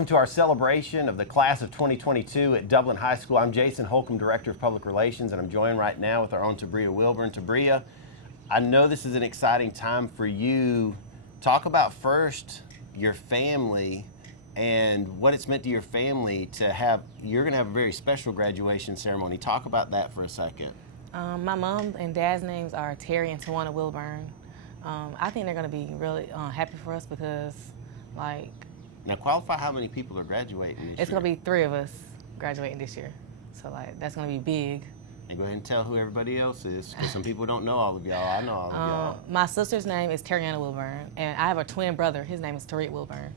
welcome to our celebration of the class of 2022 at Dublin High School. I'm Jason Holcomb, Director of Public Relations, and I'm joined right now with our own Taybria Wilburn. Taybria, I know this is an exciting time for you. Talk about first your family and what it's meant to your family to have, you're going to have a very special graduation ceremony. Talk about that for a second. My mom and dad's names are Terry and Tawana Wilburn. I think they're going to be really happy for us because, like... Now qualify how many people are graduating this year. It's going to be 3 of us graduating this year. So, like, that's going to be big. And go ahead and tell who everybody else is, because some people don't know all of y'all. I know all of y'all. My sister's name is Taryana Wilburn, and I have a twin brother. His name is Taybria Wilburn.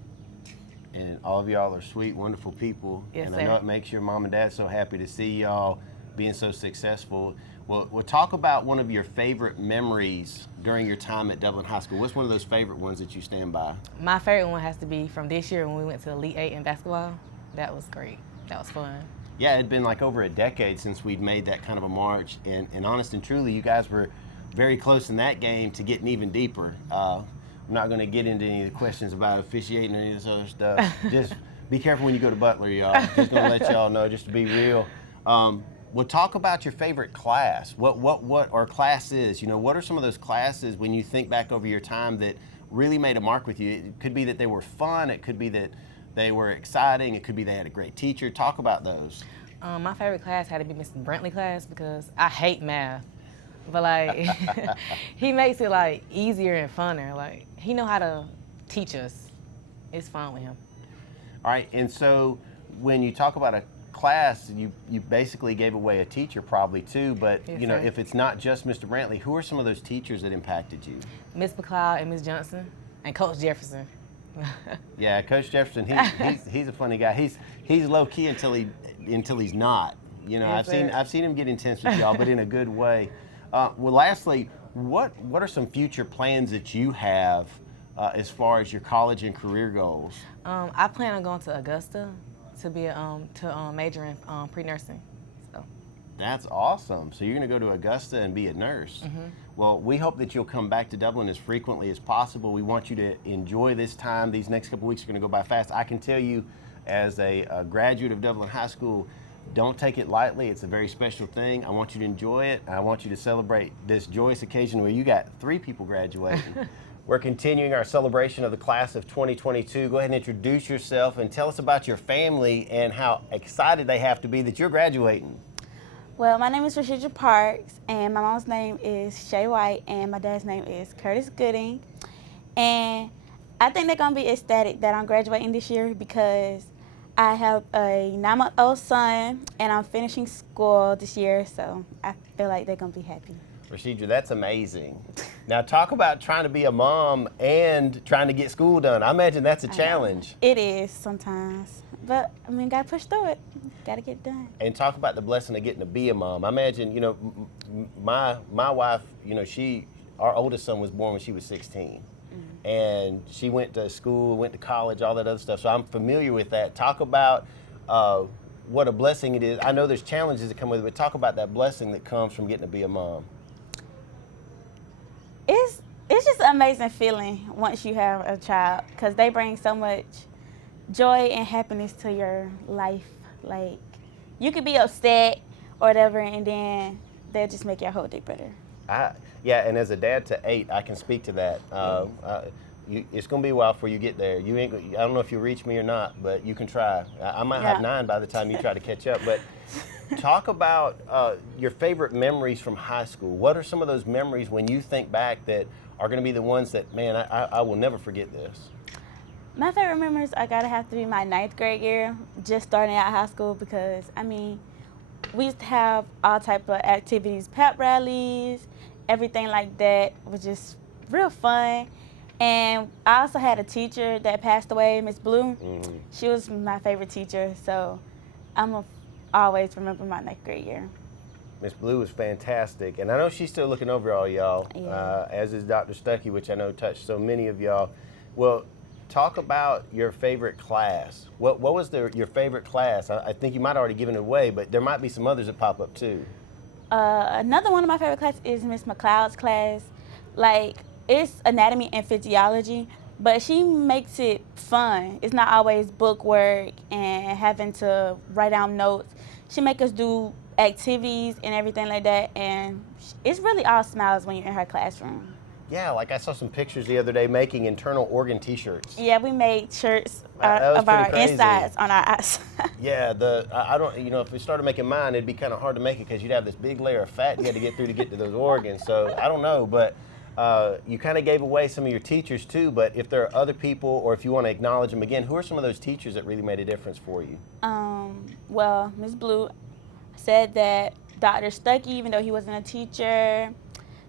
And all of y'all are sweet, wonderful people. Yes, and sir. I know it makes your mom and dad so happy to see y'all being so successful. Well, we'll talk about one of your favorite memories during your time at Dublin High School. What's one of those favorite ones that you stand by? My favorite one has to be from this year when we went to Elite 8 in basketball. That was great. That was fun. Yeah, it had been like over a decade since we'd made that kind of a march. And honest and truly, you guys were very close in that game to getting even deeper. I'm not going to get into any of the questions about officiating or any of this other stuff. Just be careful when you go to Butler, y'all. Just going to let y'all know, just to be real. Well, talk about your favorite class. What our class is. You know, what are some of those classes when you think back over your time that really made a mark with you? It could be that they were fun. It could be that they were exciting. It could be they had a great teacher. Talk about those. My favorite class had to be Mr. Brantley class because I hate math. But, like, he makes it, like, easier and funner. Like, he know how to teach us. It's fun with him. All right, and so when you talk about a class, you basically gave away a teacher probably too, but Yes, you know, sir. if it's not just Mr. Brantley, who are some of those teachers that impacted you? Miss McLeod and Miss Johnson and Coach Jefferson. Yeah, Coach Jefferson, he's a funny guy. He's low key until he's not. You know, Yes, sir. I've seen him get intense with y'all, but in a good way. Well, lastly, what are some future plans that you have as far as your college and career goals? I plan on going to Augusta to be major in pre-nursing. So. That's awesome. So you're going to go to Augusta and be a nurse. Mm-hmm. Well, we hope that you'll come back to Dublin as frequently as possible. We want you to enjoy this time. These next couple weeks are going to go by fast. I can tell you, as a graduate of Dublin High School, don't take it lightly. It's a very special thing. I want you to enjoy it. I want you to celebrate this joyous occasion where you got 3 people graduating. We're continuing our celebration of the class of 2022. Go ahead and introduce yourself and tell us about your family and how excited they have to be that you're graduating. Well, my name is Racheedra Parks, and my mom's name is Shay White, and my dad's name is Curtis Gooding. And I think they're going to be ecstatic that I'm graduating this year because I have a 9-month-old son, and I'm finishing school this year, so I feel like they're going to be happy. Racheedra, that's amazing. Now talk about trying to be a mom and trying to get school done. I imagine that's a challenge. It is sometimes, but I mean, gotta push through it. Gotta get it done. And talk about the blessing of getting to be a mom. I imagine, you know, my wife, you know, our oldest son was born when she was 16. Mm-hmm. And she went to school, went to college, all that other stuff. So I'm familiar with that. Talk about what a blessing it is. I know there's challenges that come with it, but talk about that blessing that comes from getting to be a mom. It's just an amazing feeling once you have a child because they bring so much joy and happiness to your life. Like, you could be upset or whatever, and then they'll just make your whole day better. Yeah, and as a dad to 8, I can speak to that. It's going to be a while before you get there. I don't know if you'll reach me or not, but you can try. I might have 9 by the time you try to catch up. But talk about your favorite memories from high school. What are some of those memories when you think back that are going to be the ones that, man, I will never forget this? My favorite memories are gotta have to be my 9th grade year, just starting out high school, because I mean, we used to have all type of activities, pep rallies, everything like that was just real fun. And I also had a teacher that passed away, Miss Blue. Mm-hmm. She was my favorite teacher, so I'm gonna always remember my 9th grade year. Miss Blue was fantastic, and I know she's still looking over all y'all, as is Dr. Stuckey, which I know touched so many of y'all. Well, talk about your favorite class. What was your favorite class? I think you might have already given it away, but there might be some others that pop up too. Another one of my favorite classes is Miss McLeod's class. Like, it's anatomy and physiology, but she makes it fun. It's not always book work and having to write down notes. She makes us do activities and everything like that, and it's really all smiles when you're in her classroom. Yeah, like I saw some pictures the other day making internal organ T-shirts. Yeah, we made shirts That was of our pretty crazy. insides on our outside. Yeah, I don't, if we started making mine, it'd be kind of hard to make it because you'd have this big layer of fat you had to get through to get to those organs. So I don't know, but you kind of gave away some of your teachers too. But if there are other people, or if you want to acknowledge them again, who are some of those teachers that really made a difference for you? Well, Ms. Blue said that Dr. Stuckey, even though he wasn't a teacher,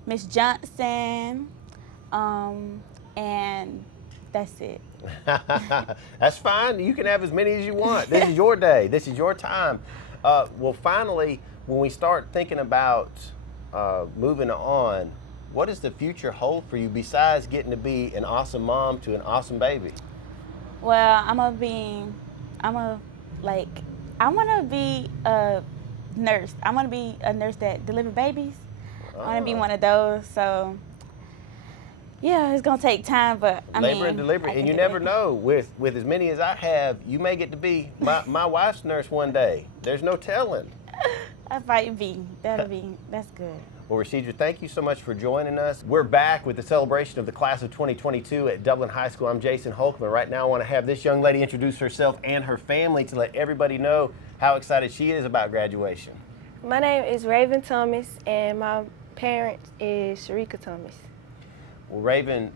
Miss Johnson, and that's it. That's fine. You can have as many as you want. This is your day. This is your time. Well, finally, when we start thinking about moving on, what does the future hold for you besides getting to be an awesome mom to an awesome baby? Well, I want to be a nurse. I want to be a nurse that delivers babies. I want to be one of those. So, yeah, it's going to take time, but Labor and delivery. And you never know, with as many as I have, you may get to be my wife's nurse one day. There's no telling. That might be. That's good. Well, Racheedra, thank you so much for joining us. We're back with the celebration of the class of 2022 at Dublin High School. I'm Jason Holcomb. Right now I want to have this young lady introduce herself and her family to let everybody know how excited she is about graduation. My name is Raven Thomas, and my parents is Sharika Thomas. Well, Raven,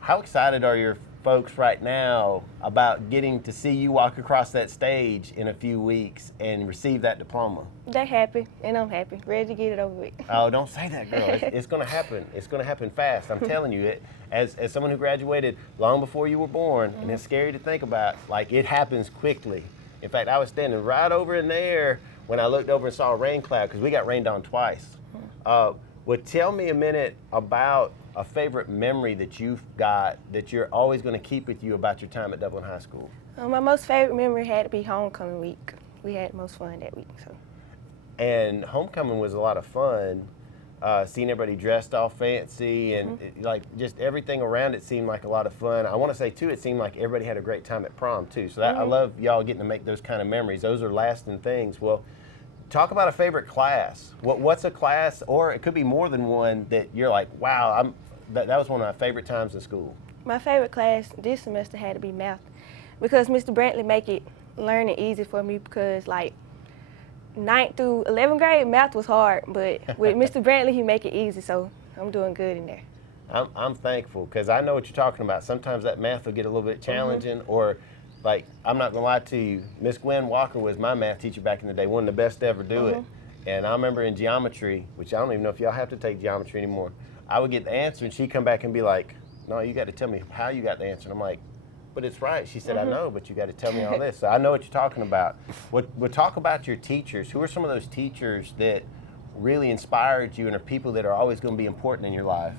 how excited are your folks right now about getting to see you walk across that stage in a few weeks and receive that diploma? They're happy, and I'm happy, ready to get it over with. Oh, don't say that, girl. It's going to happen. It's going to happen fast. I'm telling you, as someone who graduated long before you were born, and it's scary to think about, like, it happens quickly. In fact, I was standing right over in there when I looked over and saw a rain cloud, because we got rained on twice. Well, tell me a minute about a favorite memory that you've got that you're always going to keep with you about your time at Dublin High School. My most favorite memory had to be homecoming week. We had the most fun that week. So. And homecoming was a lot of fun. Seeing everybody dressed all fancy and like just everything around it seemed like a lot of fun. I want to say too, it seemed like everybody had a great time at prom too. So that, I love y'all getting to make those kind of memories. Those are lasting things. Well, talk about a favorite class. What's a class, or it could be more than one, that you're like, wow, that was one of my favorite times in school? My favorite class this semester had to be math, because Mr. Brantley make it learning easy for me, because like 9th through 11th grade, math was hard, but with Mr. Brantley, he make it easy, so I'm doing good in there. I'm thankful, because I know what you're talking about. Sometimes that math will get a little bit challenging, or like, I'm not gonna lie to you, Miss Gwen Walker was my math teacher back in the day, one of the best to ever do it. And I remember in geometry, which I don't even know if y'all have to take geometry anymore, I would get the answer and she'd come back and be like, no, you got to tell me how you got the answer. And I'm like, but it's right. She said, I know, but you got to tell me all this. So I know what you're talking about. We'll talk about your teachers. Who are some of those teachers that really inspired you and are people that are always going to be important in your life?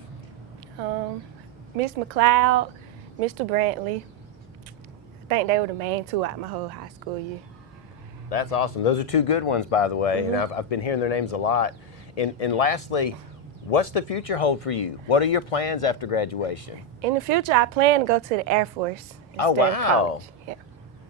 Miss McLeod, Mr. Brantley. I think they were the main two out my whole high school year. That's awesome. Those are two good ones, by the way, and I've been hearing their names a lot. And lastly, what's the future hold for you? What are your plans after graduation? In the future, I plan to go to the Air Force instead of college. Yeah.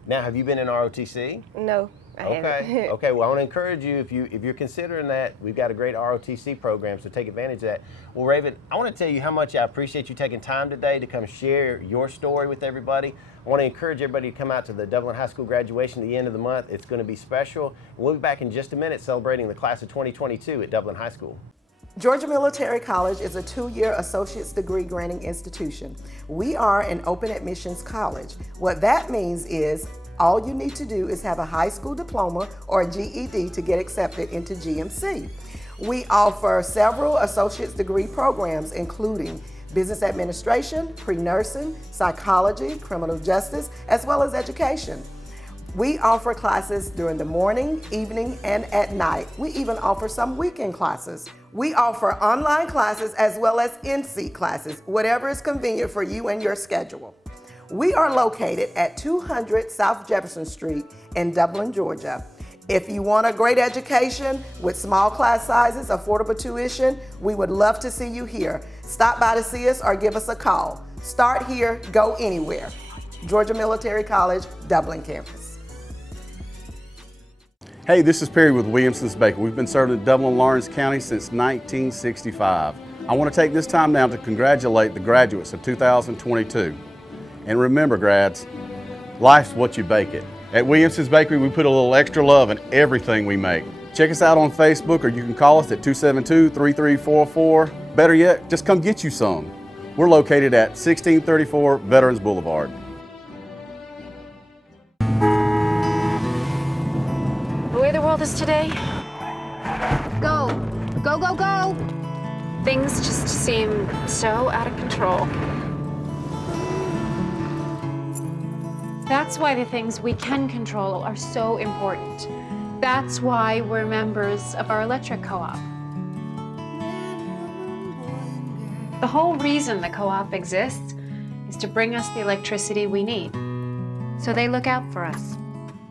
Now, have you been in ROTC? No, I haven't. Okay. Well, I want to encourage you, if you're considering that, we've got a great ROTC program, so take advantage of that. Well, Raven, I want to tell you how much I appreciate you taking time today to come share your story with everybody. I want to encourage everybody to come out to the Dublin High School graduation at the end of the month. It's going to be special. We'll be back in just a minute celebrating the class of 2022 at Dublin High School. Georgia Military College is a 2-year associate's degree granting institution. We are an open admissions college. What that means is all you need to do is have a high school diploma or a GED to get accepted into GMC. We offer several associate's degree programs, including business administration, pre-nursing, psychology, criminal justice, as well as education. We offer classes during the morning, evening, and at night. We even offer some weekend classes. We offer online classes as well as in-seat classes, whatever is convenient for you and your schedule. We are located at 200 South Jefferson Street in Dublin, Georgia. If you want a great education with small class sizes, affordable tuition, we would love to see you here. Stop by to see us or give us a call. Start here, go anywhere. Georgia Military College, Dublin campus. Hey, this is Perry with Williamson's Bakery. We've been serving in Dublin, Lawrence County since 1965. I want to take this time now to congratulate the graduates of 2022. And remember, grads, life's what you bake it. At Williamson's Bakery, we put a little extra love in everything we make. Check us out on Facebook, or you can call us at 272-3344. Better yet, just come get you some. We're located at 1634 Veterans Boulevard. The way the world is today, go, go, go, go. Things just seem so out of control. That's why the things we can control are so important. That's why we're members of our electric co-op. The whole reason the co-op exists is to bring us the electricity we need. So they look out for us.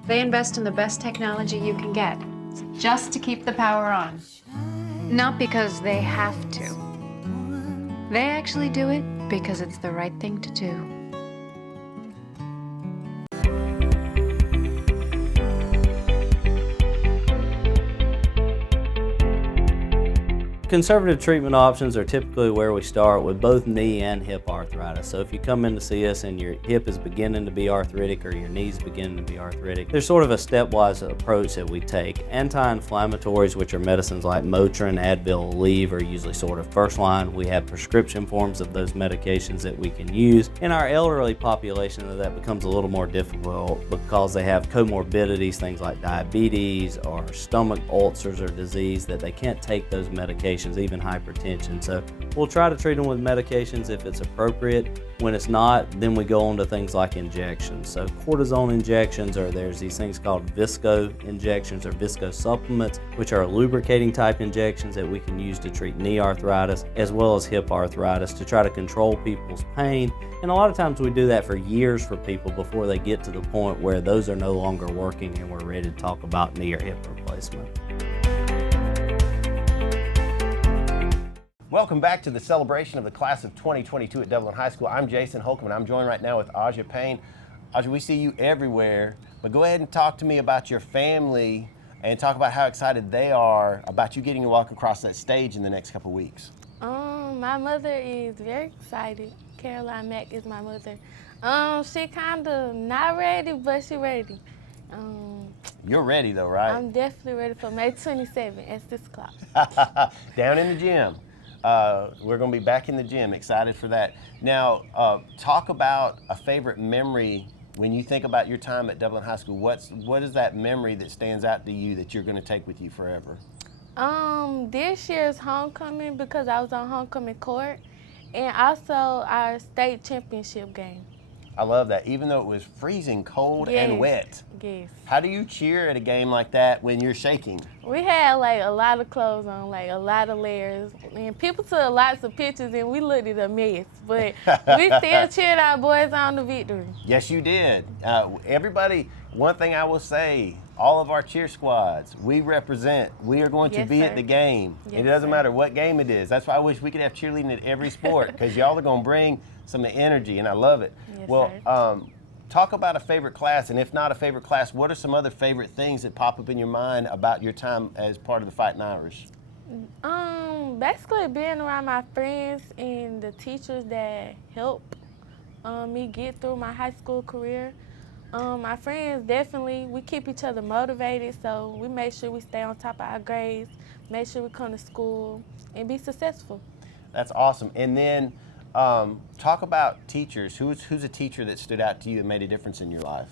They invest in the best technology you can get, just to keep the power on. Not because they have to. They actually do it because it's the right thing to do. Conservative treatment options are typically where we start with both knee and hip arthritis. So if you come in to see us and your hip is beginning to be arthritic or your knee's beginning to be arthritic, there's sort of a stepwise approach that we take. Anti-inflammatories, which are medicines like Motrin, Advil, Aleve, are usually sort of first line. We have prescription forms of those medications that we can use. In our elderly population, that becomes a little more difficult because they have comorbidities, things like diabetes or stomach ulcers or disease, that they can't take those medications, even hypertension. So we'll try to treat them with medications if it's appropriate. When it's not, then we go on to things like injections. So cortisone injections, or there's these things called visco injections or visco supplements, which are lubricating type injections that we can use to treat knee arthritis as well as hip arthritis to try to control people's pain. And a lot of times we do that for years for people before they get to the point where those are no longer working and we're ready to talk about knee or hip replacement. Welcome back to the celebration of the class of 2022 at Dublin High School. I'm Jason Holcomb, and I'm joined right now with Aja Payne. Aja, we see you everywhere, but go ahead and talk to me about your family and talk about how excited they are about you getting to walk across that stage in the next couple weeks. My mother is very excited. Caroline Mack is my mother. She kind of not ready, but she ready. You're ready though, right? I'm definitely ready for May 27th at 6 o'clock. Down in the gym. We're going to be back in the gym, excited for that. Now, talk about a favorite memory when you think about your time at Dublin High School. What is that memory that stands out to you that you're going to take with you forever? This year's homecoming, because I was on homecoming court, and also our state championship game. I love that, even though it was freezing cold and wet. Yes. How do you cheer at a game like that when you're shaking? We had like a lot of clothes on, like a lot of layers, and people took lots of pictures, and we looked at a mess. But we still cheered our boys on the victory. Yes, you did. Everybody, one thing I will say, all of our cheer squads, we represent. We are going to be at the game. Yes, it doesn't sir. matter what game it is. That's why I wish we could have cheerleading at every sport, because y'all are going to bring some of the energy, and I love it. Yes, well, sir. Talk about a favorite class, and if not a favorite class, what are some other favorite things that pop up in your mind about your time as part of the Fighting Irish? Basically being around my friends and the teachers that help me get through my high school career. My friends, definitely, we keep each other motivated, so we make sure we stay on top of our grades, make sure we come to school, and be successful. That's awesome. And then talk about teachers. Who's a teacher that stood out to you and made a difference in your life?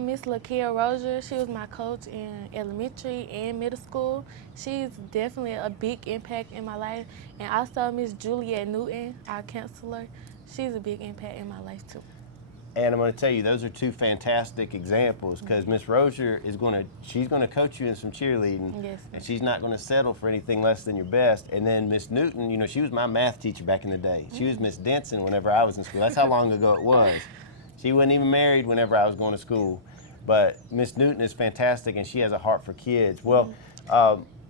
Miss Lakia Rozier, she was my coach in elementary and middle school. She's definitely a big impact in my life. And also Miss Juliet Newton, our counselor, she's a big impact in my life too. And I'm going to tell you, those are two fantastic examples, because Miss Rozier she's going to coach you in some cheerleading, Yes. and she's not going to settle for anything less than your best. And then Miss Newton, you know, she was my math teacher back in the day. She was Miss Denson whenever I was in school. That's how long ago it was. She wasn't even married whenever I was going to school. But Miss Newton is fantastic, and she has a heart for kids. Well,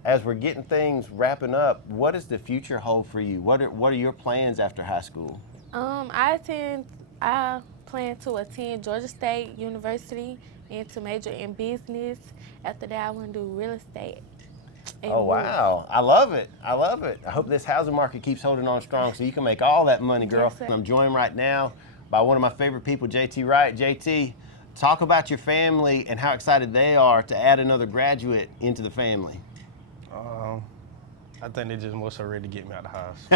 as we're getting things wrapping up, what does the future hold for you? What are your plans after high school? I plan to attend Georgia State University and to major in business. After that, I want to do real estate. and Oh, Willis. wow. I love it. I love it. I hope this housing market keeps holding on strong so you can make all that money, girl. Yes, sir. I'm joined right now by one of my favorite people, JT Wright. JT, talk about your family and how excited they are to add another graduate into the family. I think they just more so ready to get me out the house.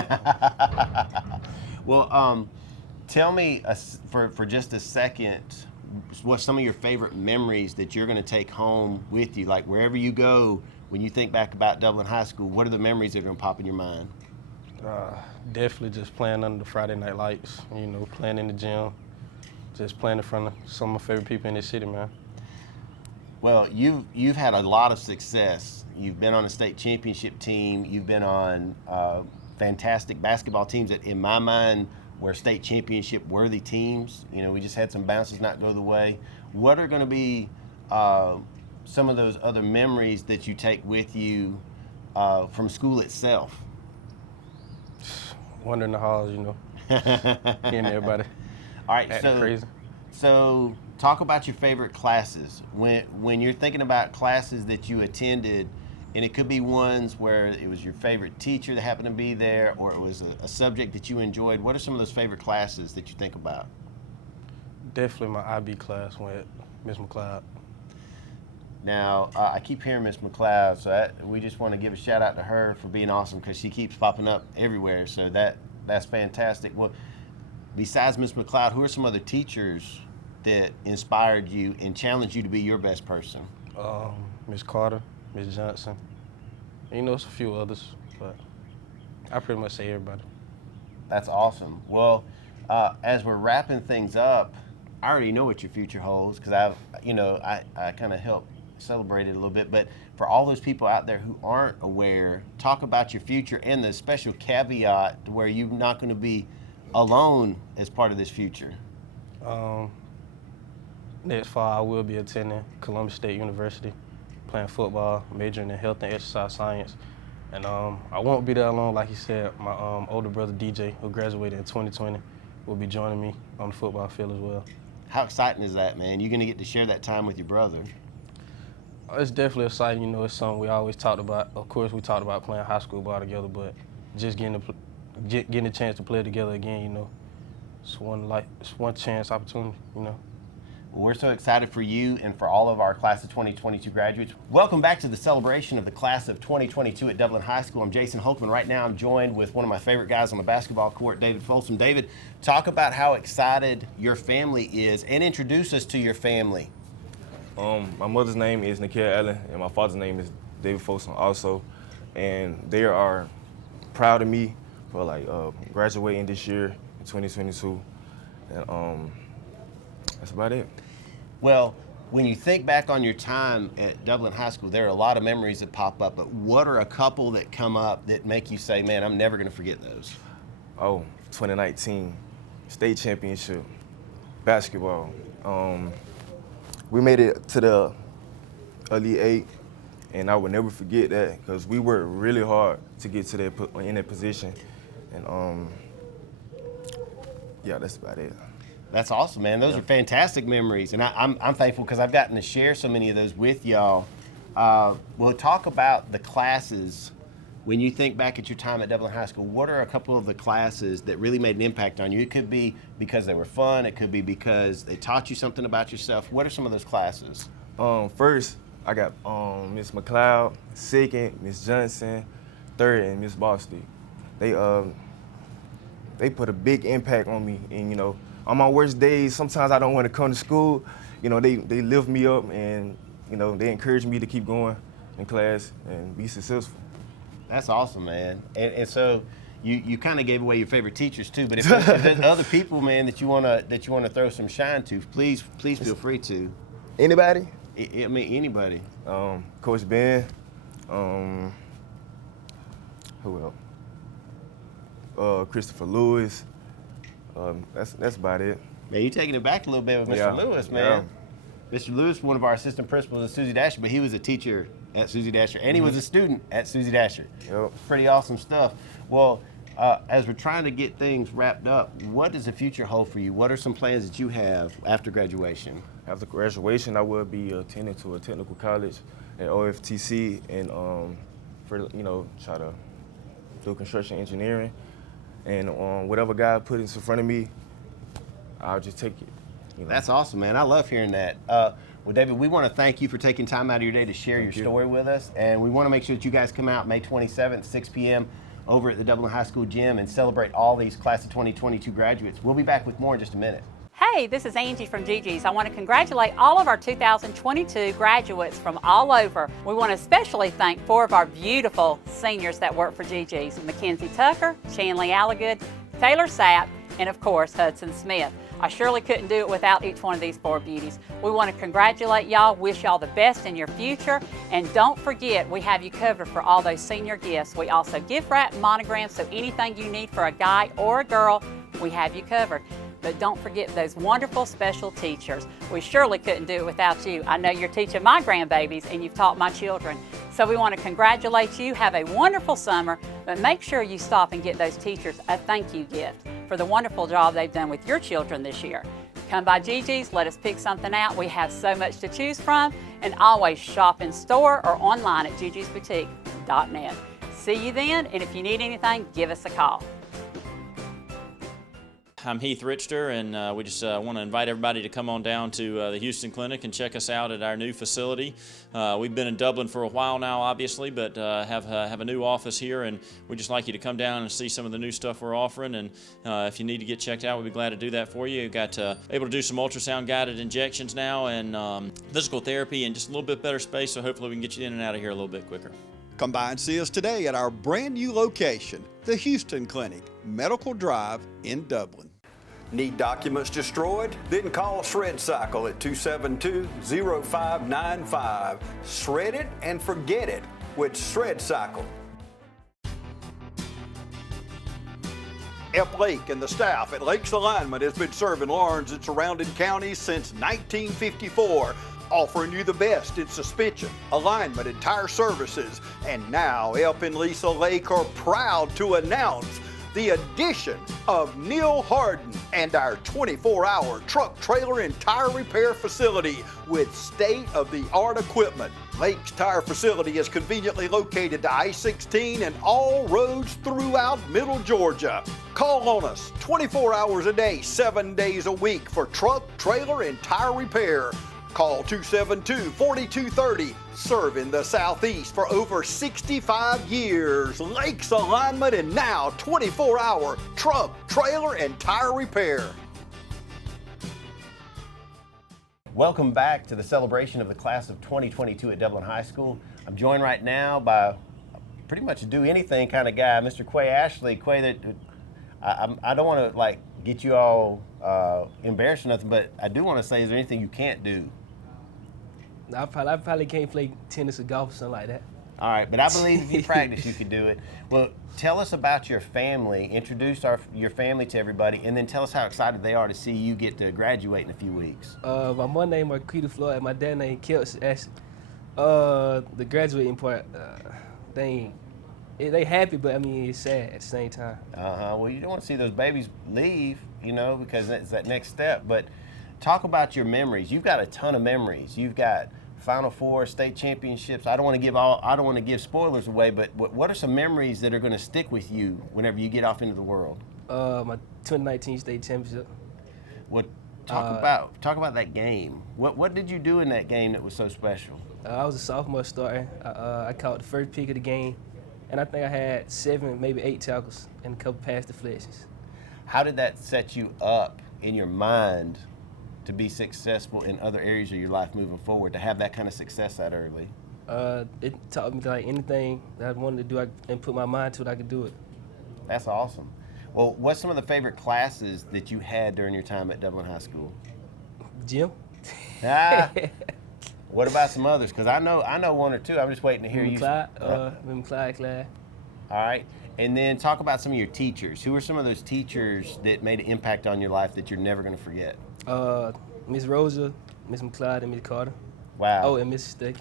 Well, tell me for just a second, what some of your favorite memories that you're going to take home with you, like wherever you go, when you think back about Dublin High School, what are the memories that are going to pop in your mind? Definitely just playing under the Friday night lights, you know, playing in the gym, just playing in front of some of my favorite people in the city, man. Well, you've had a lot of success. You've been on a state championship team. You've been on fantastic basketball teams that, in my mind, were state championship worthy teams. You know, we just had some bounces not go the way. What are going to be some of those other memories that you take with you from school itself? Wandering the halls, you know, hearing everybody All right, acting crazy. So talk about your favorite classes. When you're thinking about classes that you attended, and it could be ones where it was your favorite teacher that happened to be there, or it was a subject that you enjoyed. What are some of those favorite classes that you think about? Definitely my IB class with Miss McLeod. Now, I keep hearing Miss McLeod, so we just want to give a shout out to her for being awesome because she keeps popping up everywhere, so that's fantastic. Well, besides Miss McLeod, who are some other teachers that inspired you and challenged you to be your best person? Miss Carter, Miss Johnson, you know, it's a few others, but I pretty much say everybody. That's awesome. Well, as we're wrapping things up, I already know what your future holds because I kind of helped celebrate it a little bit. But for all those people out there who aren't aware, talk about your future and the special caveat to where you're not going to be alone as part of this future. Next fall, I will be attending Columbus State University, playing football, majoring in health and exercise science. And I won't be there alone, like you said. My older brother, DJ, who graduated in 2020, will be joining me on the football field as well. How exciting is that, man? You're going to get to share that time with your brother. It's definitely exciting. You know, it's something we always talked about. Of course, we talked about playing high school ball together, but just getting a chance to play together again, you know, it's one chance opportunity, you know. Well, we're so excited for you and for all of our class of 2022 graduates. Welcome back to the celebration of the class of 2022 at Dublin High School. I'm Jason Holtman. Right now I'm joined with one of my favorite guys on the basketball court, David Folsom. David, talk about how excited your family is and introduce us to your family. My mother's name is Nikia Allen, and my father's name is David Folsom also. And they are proud of me for graduating this year in 2022. And that's about it. Well, when you think back on your time at Dublin High School, there are a lot of memories that pop up, but what are a couple that come up that make you say, man, I'm never going to forget those? 2019 state championship basketball. We made it to the Elite Eight, and I will never forget that because we worked really hard to get to that position. And yeah, that's about it. That's awesome, man. Those are fantastic memories, and I'm thankful because I've gotten to share so many of those with y'all. We'll talk about the classes. When you think back at your time at Dublin High School, what are a couple of the classes that really made an impact on you? It could be because they were fun. It could be because they taught you something about yourself. What are some of those classes? First, I got Miss McLeod, second, Miss Johnson, third, and Miss Bosty. They put a big impact on me, and you know, on my worst days, sometimes I don't want to come to school. You know, they lift me up, and you know, they encourage me to keep going in class and be successful. That's awesome, man. And so you kind of gave away your favorite teachers too. But if there's other people, man, that you wanna throw some shine to, please feel free to. Anybody? I mean anybody. Coach Ben. Who else? Christopher Lewis. That's about it. Man, you're taking it back a little bit with Mr. Lewis, man. Yeah. Mr. Lewis, one of our assistant principals at Susie Dasher, but he was a teacher at Susie Dasher, and he was a student at Susie Dasher. Yep. Pretty awesome stuff. Well, As we're trying to get things wrapped up, what does the future hold for you? What are some plans that you have after graduation? After graduation, I will be attending to a technical college at OFTC and try to do construction engineering. And whatever God puts in front of me, I'll just take it. That's awesome, man. I love hearing that. Well, David, we want to thank you for taking time out of your day to share your story with us. And we want to make sure that you guys come out May 27th, 6 p.m. over at the Dublin High School gym and celebrate all these class of 2022 graduates. We'll be back with more in just a minute. Hey, this is Angie from Gigi's. I want to congratulate all of our 2022 graduates from all over. We want to especially thank 4 of our beautiful seniors that work for Gigi's: Mackenzie Tucker, Shanley Allagood, Taylor Sapp, and of course, Hudson Smith. I surely couldn't do it without each one of these 4 beauties. We want to congratulate y'all, wish y'all the best in your future, and don't forget we have you covered for all those senior gifts. We also gift wrap monograms, so anything you need for a guy or a girl, we have you covered. But don't forget those wonderful special teachers. We surely couldn't do it without you. I know you're teaching my grandbabies and you've taught my children. So we want to congratulate you. Have a wonderful summer, but make sure you stop and get those teachers a thank you gift for the wonderful job they've done with your children this year. Come by Gigi's, let us pick something out. We have so much to choose from, and always shop in store or online at gigisboutique.net. See you then, and if you need anything, give us a call. I'm Heath Richter, and we just want to invite everybody to come on down to the Houston Clinic and check us out at our new facility. We've been in Dublin for a while now, obviously, but have a new office here, and we'd just like you to come down and see some of the new stuff we're offering. And if you need to get checked out, we'd be glad to do that for you. We've got able to do some ultrasound guided injections now, and physical therapy, and just a little bit better space, so hopefully we can get you in and out of here a little bit quicker. Come by and see us today at our brand new location, the Houston Clinic, Medical Drive in Dublin. Need documents destroyed? Then call Shred Cycle at 272-0595. Shred it and forget it with Shred Cycle. Ep Lake and the staff at Lakes Alignment has been serving Lawrence and surrounding counties since 1954. Offering you the best in suspension, alignment, and tire services. And now Ep and Lisa Lake are proud to announce the addition of Neil Harden and our 24-hour truck, trailer, and tire repair facility with state-of-the-art equipment. Lake's Tire Facility is conveniently located to I-16 and all roads throughout Middle Georgia. Call on us 24 hours a day, 7 days a week for truck, trailer, and tire repair. Call 272-4230, serving the Southeast for over 65 years. Lakes Alignment, and now 24-hour truck, trailer, and tire repair. Welcome back to the celebration of the class of 2022 at Dublin High School. I'm joined right now by pretty much a do anything kind of guy, Mr. Quay Ashley. Quay, that I don't want to get you all embarrassed or nothing, but I do want to say, is there anything you can't do? I probably can't play tennis or golf or something like that. All right, but I believe if you practice, you could do it. Well, tell us about your family. Introduce your family to everybody, and then tell us how excited they are to see you get to graduate in a few weeks. My mom named Racheedra Floyd. My dad named Kelsey Ashley. The graduating part, they happy, but I mean it's sad at the same time. Well, you don't want to see those babies leave, because that's that next step. But talk about your memories. You've got a ton of memories. You've got Final Four, state championships. I don't want to give spoilers away, but what are some memories that are going to stick with you whenever you get off into the world? My 2019 state championship. Well, talk about that game. What did you do in that game that was so special? I was a sophomore starting. I caught the first pick of the game, and I think I had 7, maybe 8 tackles and a couple pass deflections. How did that set you up in your mind to be successful in other areas of your life moving forward, to have that kind of success that early? It taught me anything that I wanted to do and put my mind to it, I could do it. That's awesome. Well, what's some of the favorite classes that you had during your time at Dublin High School? Gym. What about some others? Because I know one or two. I'm just waiting to hear you. Clyde class. All right. And then talk about some of your teachers. Who are some of those teachers that made an impact on your life that you're never going to forget? Miss Rosa, Miss McLeod, and Miss Carter. Wow. Oh, and Miss Sticky.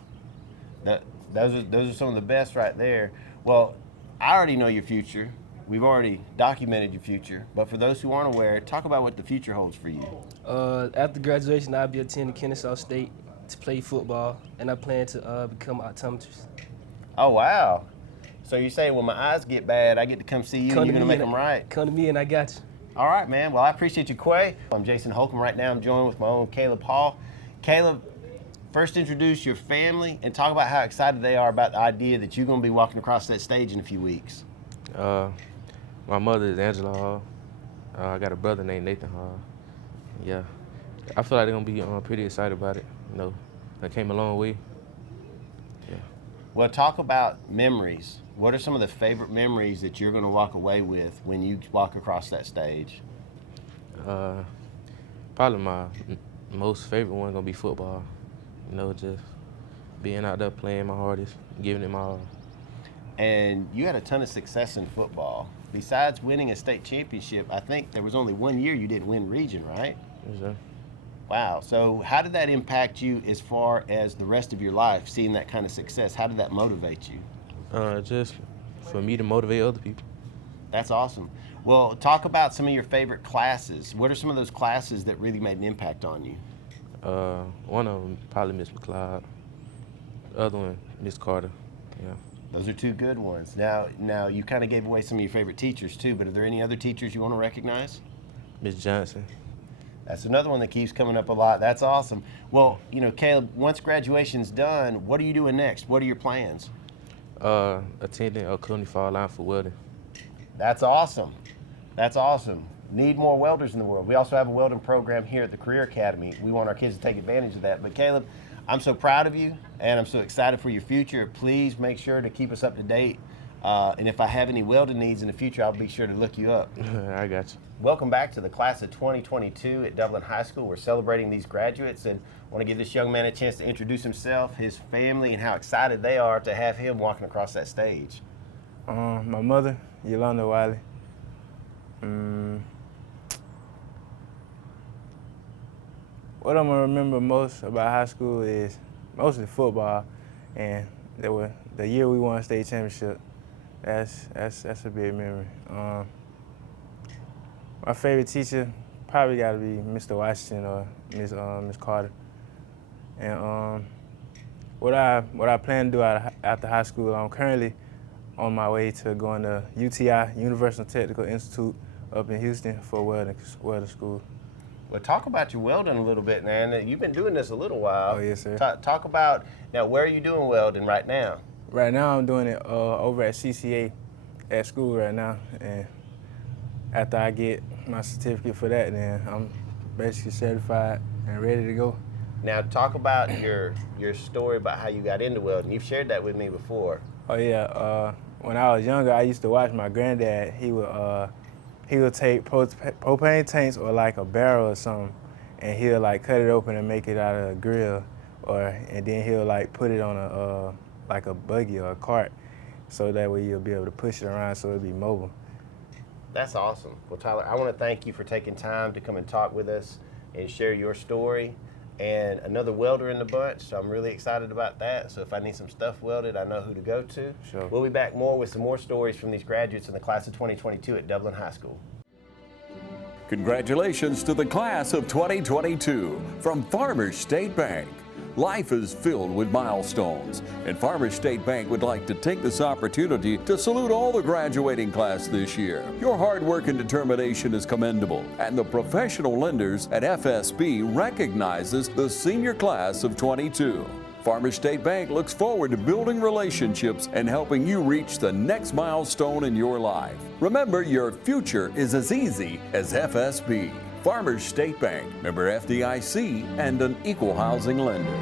Those are some of the best right there. Well, I already know your future. we've already documented your future, but for those who aren't aware, talk about what the future holds for you. After graduation, I'll be attending Kennesaw State to play football, and I plan to become an optometrist. Oh, wow. So you say, when my eyes get bad, I get to come see you and you're going to make them right? Come to me and I got you. All right, man. Well, I appreciate you, Quay. I'm Jason Holcomb. Right now I'm joined with my own Caleb Hall. Caleb, first introduce your family and talk about how excited they are about the idea that you're going to be walking across that stage in a few weeks. My mother is Angela Hall. I got a brother named Nathan Hall. Yeah, I feel like they're going to be pretty excited about it. You know, I came a long way. Yeah. Well, talk about memories. What are some of the favorite memories that you're going to walk away with when you walk across that stage? Probably my most favorite one going to be football. You know, just being out there playing my hardest, giving it my all. And you had a ton of success in football. Besides winning a state championship, I think there was only 1 year you didn't win region, right? Yes, sir. Wow. So how did that impact you as far as the rest of your life, seeing that kind of success? How did that motivate you? Just for me to motivate other people. That's awesome. Well, talk about some of your favorite classes. What are some of those classes that really made an impact on you? One of them probably Miss McLeod. The other one, Miss Carter. Yeah. Those are two good ones. Now you kind of gave away some of your favorite teachers too, but are there any other teachers you want to recognize? Miss Johnson. That's another one that keeps coming up a lot. That's awesome. Well, you know, Caleb, once graduation's done, what are you doing next? What are your plans? Attending a culinary fall line for welding. That's awesome. That's awesome. Need more welders in the world. We also have a welding program here at the Career Academy. We want our kids to take advantage of that. But Caleb, I'm so proud of you, and I'm so excited for your future. Please make sure to keep us up to date. And if I have any welding needs in the future, I'll be sure to look you up. I got you. Welcome back to the class of 2022 at Dublin High School. We're celebrating these graduates, and I want to give this young man a chance to introduce himself, his family, and how excited they are to have him walking across that stage. My mother, Yolanda Wiley. What I'm gonna remember most about high school is mostly football, and the year we won state championship. That's a big memory. My favorite teacher probably got to be Mr. Washington or Miss Carter. And what I plan to do after high school, I'm currently on my way to going to UTI, Universal Technical Institute, up in Houston for welding school. Well, talk about your welding a little bit, man. You've been doing this a little while. Oh, yes, sir. Talk about, now, where are you doing welding right now? Right now, I'm doing it over at CCA at school right now. And after I get my certificate for that, then I'm basically certified and ready to go. Now, talk about your story about how you got into welding. You've shared that with me before. Oh, yeah. When I was younger, I used to watch my granddad. He would take propane tanks or like a barrel or something, and he'll like cut it open and make it out of a grill, and then he'll like put it on like a buggy or a cart, so that way you'll be able to push it around so it'll be mobile. That's awesome. Well, Tyler, I want to thank you for taking time to come and talk with us and share your story. And another welder in the bunch, so I'm really excited about that. So if I need some stuff welded, I know who to go to. Sure. We'll be back more with some more stories from these graduates in the class of 2022 at Dublin High School. Congratulations to the class of 2022 from Farmers State Bank. Life is filled with milestones, and Farmers State Bank would like to take this opportunity to salute all the graduating class this year. Your hard work and determination is commendable, and the professional lenders at FSB recognizes the senior class of 22. Farmers State Bank looks forward to building relationships and helping you reach the next milestone in your life. Remember, your future is as easy as FSB. Farmers State Bank, member FDIC, and an equal housing lender.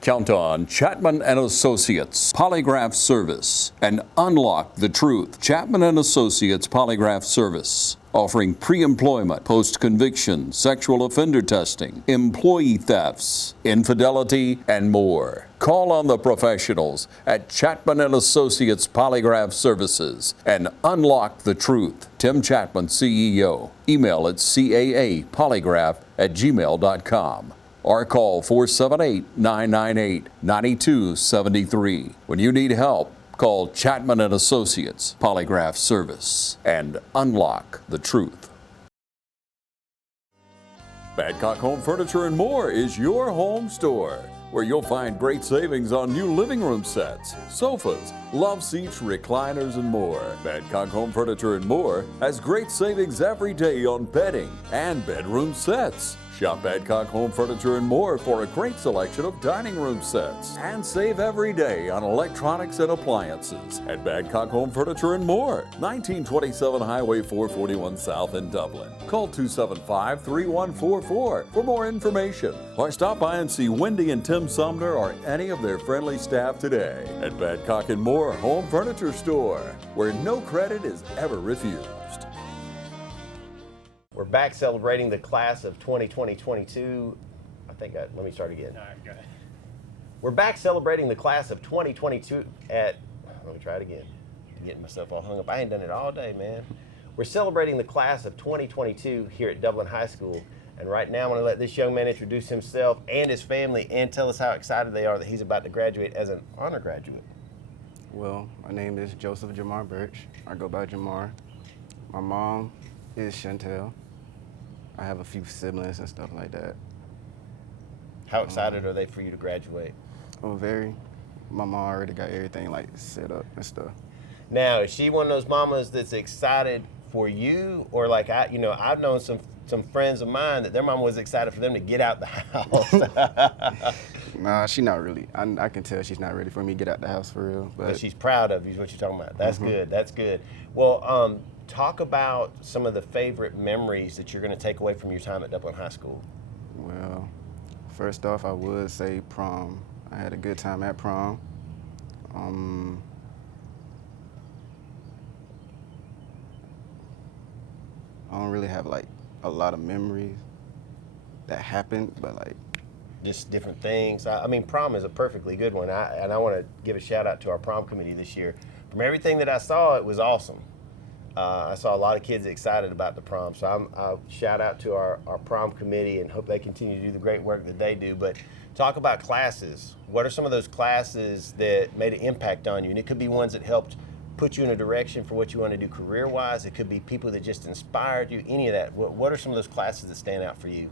Count on Chapman & Associates Polygraph Service and unlock the truth. Chapman & Associates Polygraph Service, offering pre-employment, post-conviction, sexual offender testing, employee thefts, infidelity, and more. Call on the professionals at Chapman & Associates Polygraph Services and unlock the truth. Tim Chapman, CEO. Email at caapolygraph@gmail.com. or call 478-998-9273. When you need help, Call Chapman and Associates Polygraph Service and unlock the truth. Badcock Home Furniture and More is your home store, where you'll find great savings on new living room sets, sofas, love seats, recliners, and more. Badcock Home Furniture and More has great savings every day on bedding and bedroom sets. Shop Badcock Home Furniture and More for a great selection of dining room sets. And save every day on electronics and appliances at Badcock Home Furniture and More, 1927 Highway 441 South in Dublin. Call 275-3144 for more information, or stop by and see Wendy and Tim Sumner or any of their friendly staff today at Badcock and More Home Furniture Store, where no credit is ever refused. We're back celebrating the class of 2020-22. Let me start again. All right, go ahead. We're back celebrating the class of 2022 let me try it again. I'm getting myself all hung up. I ain't done it all day, man. We're celebrating the class of 2022 here at Dublin High School. And right now, I'm going to let this young man introduce himself and his family and tell us how excited they are that he's about to graduate as an honor graduate. Well, my name is Joseph Jamar Birch. I go by Jamar. My mom is Chantel. I have a few siblings and stuff like that. How excited are they for you to graduate? Oh, very. My mom already got everything like set up and stuff. Now, is she one of those mamas that's excited for you, or like I've known some friends of mine that their mama was excited for them to get out the house? Nah, she not really. I can tell she's not ready for me to get out the house for real. But she's proud of you is what you're talking about. That's good. That's good. Well, talk about some of the favorite memories that you're going to take away from your time at Dublin High School. Well, first off, I would say prom. I had a good time at prom. I don't really have like a lot of memories that happened, but like just different things. I mean, prom is a perfectly good one. I want to give a shout out to our prom committee this year. From everything that I saw, it was awesome. I saw a lot of kids excited about the prom, so I'll shout out to our prom committee and hope they continue to do the great work that they do. But talk about classes. What are some of those classes that made an impact on you? And it could be ones that helped put you in a direction for what you want to do career-wise. It could be people that just inspired you, any of that. What are some of those classes that stand out for you?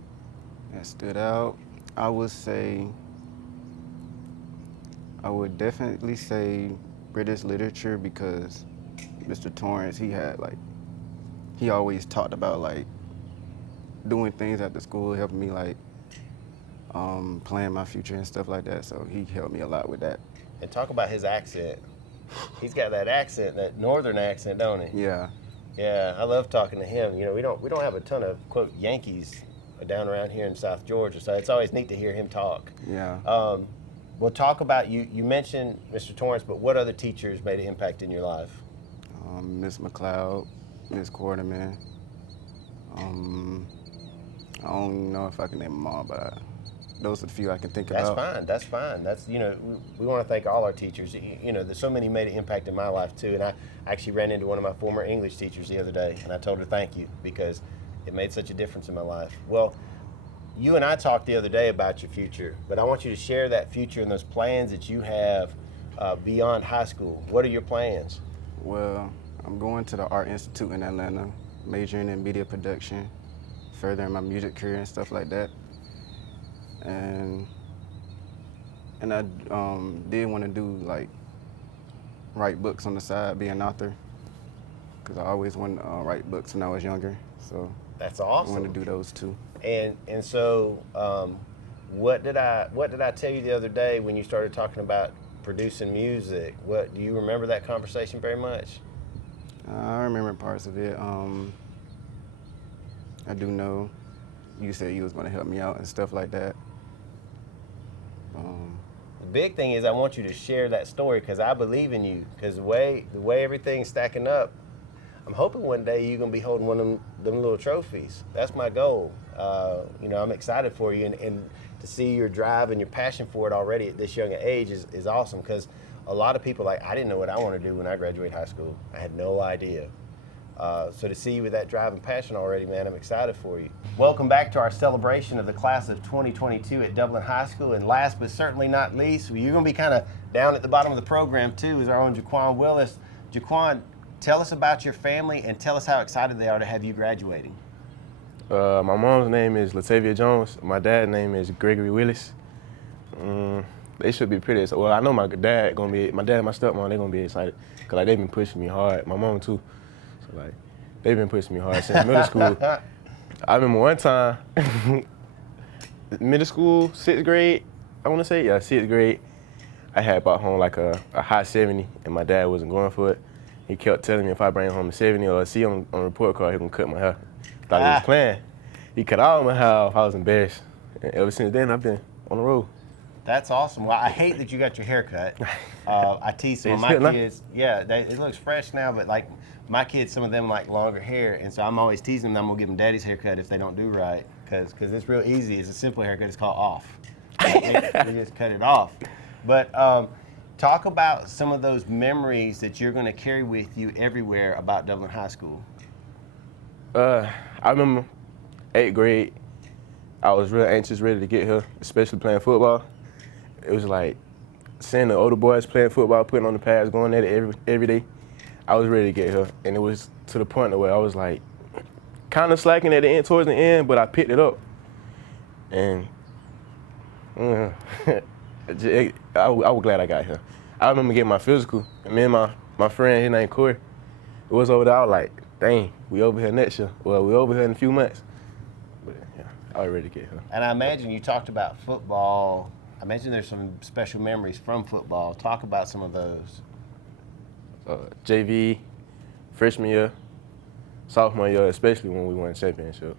That stood out, I would definitely say British literature, because Mr. Torrance, he always talked about like doing things at the school, helping me like plan my future and stuff like that. So he helped me a lot with that. And talk about his accent. He's got that accent, that northern accent, don't he? Yeah. Yeah, I love talking to him. You know, we don't have a ton of quote Yankees down around here in South Georgia, so it's always neat to hear him talk. Yeah. We'll talk about you mentioned Mr. Torrance, but what other teachers made an impact in your life? Miss McLeod, Miss Quarterman. I don't know if I can name them all, but those are the few I can think about. That's fine. That's, we want to thank all our teachers. There's so many made an impact in my life too. And I actually ran into one of my former English teachers the other day, and I told her thank you because it made such a difference in my life. Well, you and I talked the other day about your future, but I want you to share that future and those plans that you have beyond high school. What are your plans? Well, I'm going to the Art Institute in Atlanta, majoring in media production, furthering my music career and stuff like that. And I did want to do like write books on the side, be an author, because I always wanted to write books when I was younger. So that's awesome. I want to do those too. And so, what did I tell you the other day when you started talking about producing music? What do you remember that conversation very much? I remember parts of it. I do know you said you was going to help me out and stuff like that. The big thing is I want you to share that story because I believe in you. Because the way everything's stacking up, I'm hoping one day you're going to be holding one of them little trophies. That's my goal. I'm excited for you, and to see your drive and your passion for it already at this young age is awesome, because a lot of people, I didn't know what I want to do when I graduated high school. I had no idea. So to see you with that drive and passion already, man, I'm excited for you. Welcome back to our celebration of the class of 2022 at Dublin High School. And last but certainly not least, you're going to be kind of down at the bottom of the program too, is our own Jaquan Willis. Jaquan, tell us about your family and tell us how excited they are to have you graduating. My mom's name is Latavia Jones. My dad's name is Gregory Willis. They should be pretty excited. Well, I know my dad and my stepmom, they're gonna be excited because like they've been pushing me hard. My mom too. So like they've been pushing me hard since middle school. I remember one time, middle school, 6th grade, I want to say, yeah, 6th grade. I had brought home like a high 70, and my dad wasn't going for it. He kept telling me if I bring home a 70 or a C on the report card, he gonna cut my hair. Thought he was playing. He cut all my hair off. I was embarrassed. And ever since then, I've been on the road. That's awesome. Well, I hate that you got your hair cut. I tease some of my kids. Yeah, it looks fresh now, but like my kids, some of them like longer hair, and so I'm always teasing them. I'm gonna give them daddy's haircut if they don't do right, because it's real easy. It's a simple haircut. It's called off. We just cut it off. But talk about some of those memories that you're gonna carry with you everywhere about Dublin High School. I remember 8th grade. I was real anxious, ready to get here, especially playing football. It was like seeing the older boys playing football, putting on the pads, going at it every day. I was ready to get here, and it was to the point where I was like kind of slacking at the end, towards the end, but I picked it up. And I was glad I got here. I remember getting my physical, and me and my friend, his name Corey, it was over there. I was like, dang, we over here next year. Well, we over here in a few months. But yeah, I was ready to get here. And I imagine you talked about football. I imagine there's some special memories from football. Talk about some of those. JV, freshman year, sophomore year, especially when we won the championship.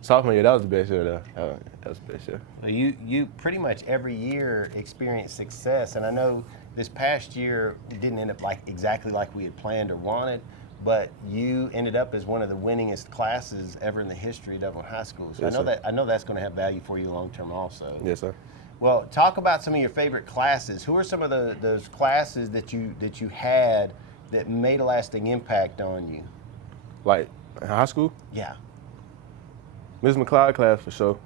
Sophomore year, that was the best year. That was the best year. Well, you pretty much every year experience success, and I know this past year didn't end up exactly like we had planned or wanted, but you ended up as one of the winningest classes ever in the history of Dublin High School. So Yes, I know that's going to have value for you long term also. Yes, sir. Well, talk about some of your favorite classes. Who are some of those classes that you had that made a lasting impact on you? Like in high school? Yeah. Ms. McLeod class for sure.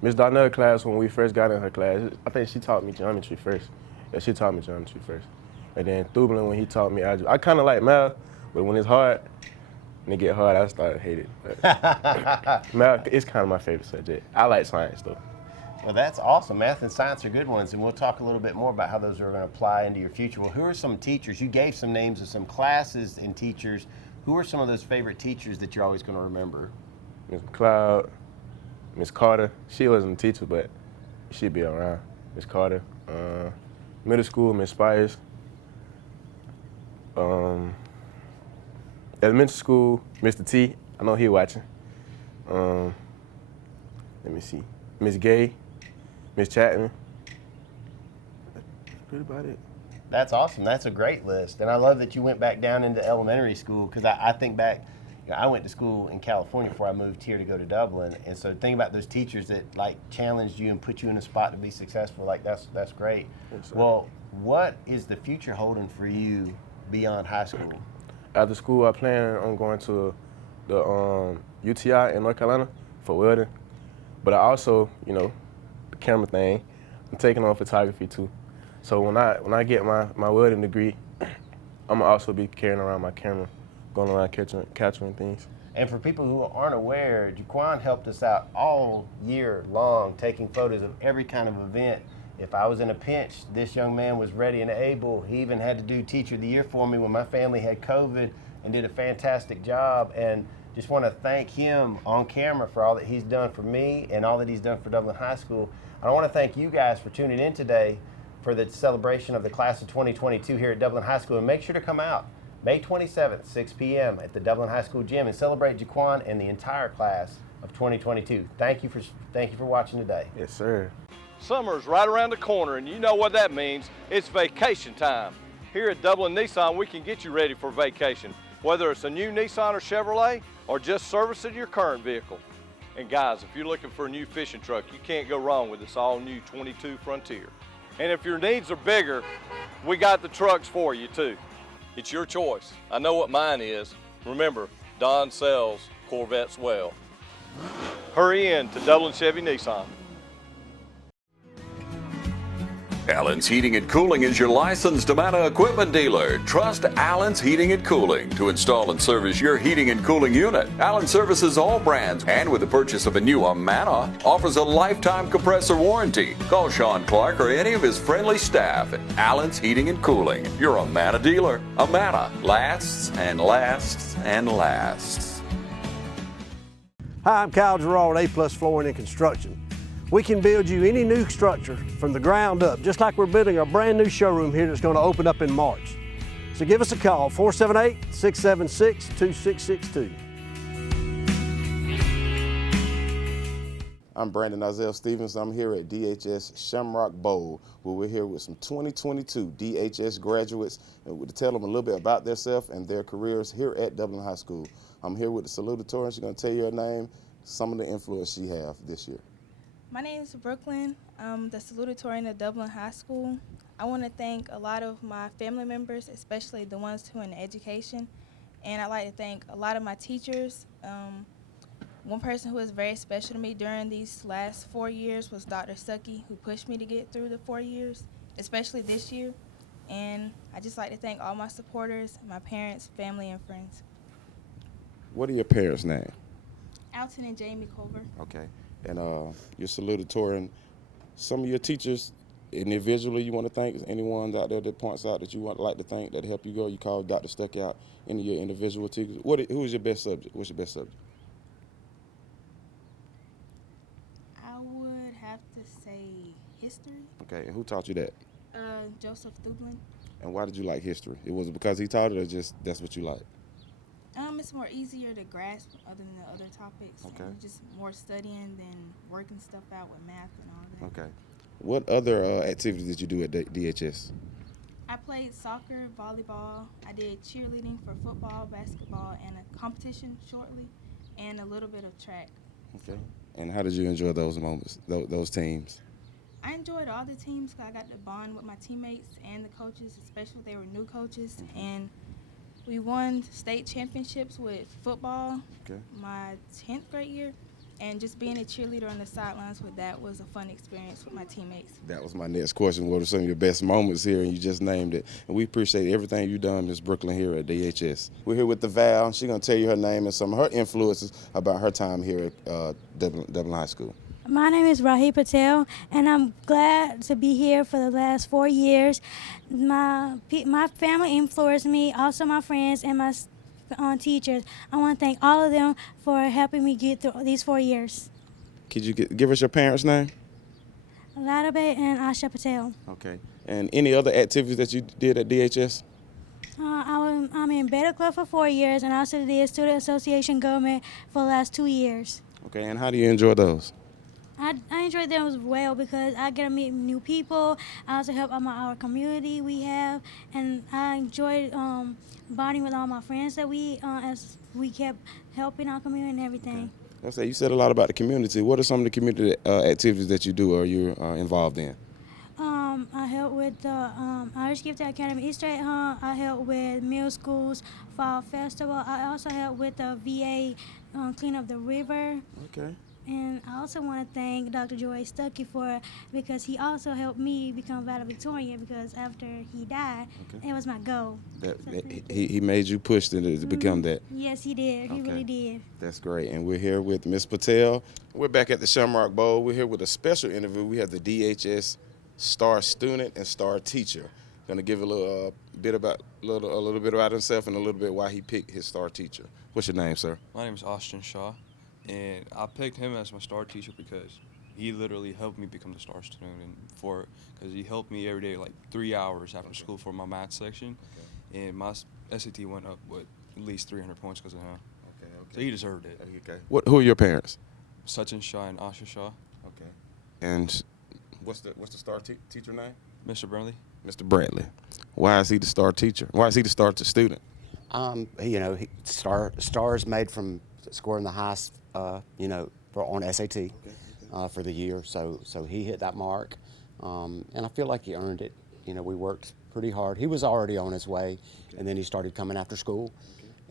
Ms. Darnell class, when we first got in her class, I think she taught me geometry first. Yeah, she taught me geometry first. And then Dublin, when he taught me algebra. I kind of like math, but when it's hard, when it get hard, I start to hate it. Math is kind of my favorite subject. I like science though. Well, that's awesome. Math and science are good ones, and we'll talk a little bit more about how those are going to apply into your future. Well, who are some teachers? You gave some names of some classes and teachers. Who are some of those favorite teachers that you're always going to remember? Ms. McLeod, Ms. Carter. She wasn't a teacher, but she'd be around. Ms. Carter. Middle school, Ms. Spires. Elementary school, Mr. T. I know he watching. Let me see. Ms. Gay, Ms. Chapman. That's pretty about it. That's awesome. That's a great list. And I love that you went back down into elementary school, because I think back, I went to school in California before I moved here to go to Dublin. And so think about those teachers that like challenged you and put you in a spot to be successful. Like that's great. Yes, well, what is the future holding for you beyond high school? After school, I plan on going to the UTI in North Carolina for welding. But I also, the camera thing, I'm taking on photography too. So when I get my welding degree, I'm gonna also be carrying around my camera, going around capturing things. And for people who aren't aware, Jaquan helped us out all year long, taking photos of every kind of event. If I was in a pinch, this young man was ready and able. He even had to do Teacher of the Year for me when my family had COVID, and did a fantastic job. And just want to thank him on camera for all that he's done for me and all that he's done for Dublin High School. And I want to thank you guys for tuning in today for the celebration of the class of 2022 here at Dublin High School. And make sure to come out May 27th, 6 p.m. at the Dublin High School gym and celebrate Jaquan and the entire class of 2022. Thank you for watching today. Yes, sir. Summer's right around the corner, and you know what that means. It's vacation time. Here at Dublin Nissan, we can get you ready for vacation, whether it's a new Nissan or Chevrolet, or just servicing your current vehicle. And guys, if you're looking for a new fishing truck, you can't go wrong with this all-new 22 Frontier. And if your needs are bigger, we got the trucks for you too. It's your choice. I know what mine is. Remember, Don sells Corvettes well. Hurry in to Dublin Chevy Nissan. Allen's Heating and Cooling is your licensed Amana equipment dealer. Trust Allen's Heating and Cooling to install and service your heating and cooling unit. Allen services all brands, and with the purchase of a new Amana, offers a lifetime compressor warranty. Call Sean Clark or any of his friendly staff at Allen's Heating and Cooling, your Amana dealer. Amana lasts and lasts and lasts. Hi, I'm Kyle Gerard, A+ Flooring and Construction. We can build you any new structure from the ground up, just like we're building a brand new showroom here that's going to open up in March. So give us a call, 478-676-2662. I'm Brandon Ozell Stevens. I'm here at DHS Shamrock Bowl, where we're here with some 2022 DHS graduates and to tell them a little bit about themselves and their careers here at Dublin High School. I'm here with the Salutatorian. She's going to tell you her name, some of the influence she has this year. My name is Brooklyn. I'm the Salutatorian of Dublin High School. I want to thank a lot of my family members, especially the ones who are in education. And I'd like to thank a lot of my teachers. One person who was very special to me during these last 4 years was Dr. Stuckey, who pushed me to get through the 4 years, especially this year. And I'd just like to thank all my supporters, my parents, family, and friends. What are your parents' names? Alton and Jamie Culver. Okay. And your Salutatorian, some of your teachers individually you want to thank? Is anyone out there that points out that you want like to thank that help you go? You call Dr. Stuckey out, any of your individual teachers. Who is your best subject? What's your best subject? I would have to say history. Okay, and who taught you that? Joseph Dublin. And why did you like history? It was because he taught it, or just that's what you like? It's more easier to grasp other than the other topics. Okay. And just more studying than working stuff out with math and all that. Okay. What other activities did you do at DHS? I played soccer, volleyball. I did cheerleading for football, basketball, and a competition shortly, and a little bit of track. Okay. And how did you enjoy those moments, those teams? I enjoyed all the teams because I got to bond with my teammates and the coaches, especially if they were new coaches. Mm-hmm. And we won state championships with football my 10th grade year, and just being a cheerleader on the sidelines with that was a fun experience with my teammates. That was my next question. What are some of your best moments here? And you just named it. And we appreciate everything you've done, Ms. Brooklyn, here at DHS. We're here with the Val. She's going to tell you her name and some of her influences about her time here at Dublin High School. My name is Racheedra Parks, and I'm glad to be here for the last 4 years. My family influenced me, also my friends and my teachers. I want to thank all of them for helping me get through these 4 years. Could you give us your parents' name? Ladabe and Asha Patel. Okay. And any other activities that you did at DHS? I'm in Beta Club for 4 years, and I also did Student Association Government for the last 2 years. Okay, and how do you enjoy those? I enjoyed them as well because I get to meet new people. I also help out our community we have, and I enjoyed bonding with all my friends that as we kept helping our community and everything. Okay. You said a lot about the community. What are some of the community activities that you do or you're involved in? I help with the Irish Gifted Academy Easter egg hunt. I help with middle schools fall festival. I also help with the VA clean up the river. Okay. And I also want to thank Dr. Joy Stuckey because he also helped me become valedictorian because after he died, it was my goal. He made you push to become that. Yes, he did. He really did. That's great. And we're here with Ms. Patel. We're back at the Shamrock Bowl. We're here with a special interview. We have the DHS star student and star teacher. Going to give a little bit about himself and a little bit why he picked his star teacher. What's your name, sir? My name is Austin Shaw. And I picked him as my star teacher because he literally helped me become the star student because he helped me every day, like 3 hours after school for my math section. And my SAT went up with at least 300 points because of him. So he deserved it. Who are your parents? Sachin Shaw and Asha Shaw. Okay. And what's the star teacher name? Mr. Bradley. Mr. Bradley. Why is he the star teacher? Why is he the star student? Stars made from scoring the highest, on SAT for the year. So he hit that mark, and I feel like he earned it. you know, we worked pretty hard. He was already on his way, and then he started coming after school,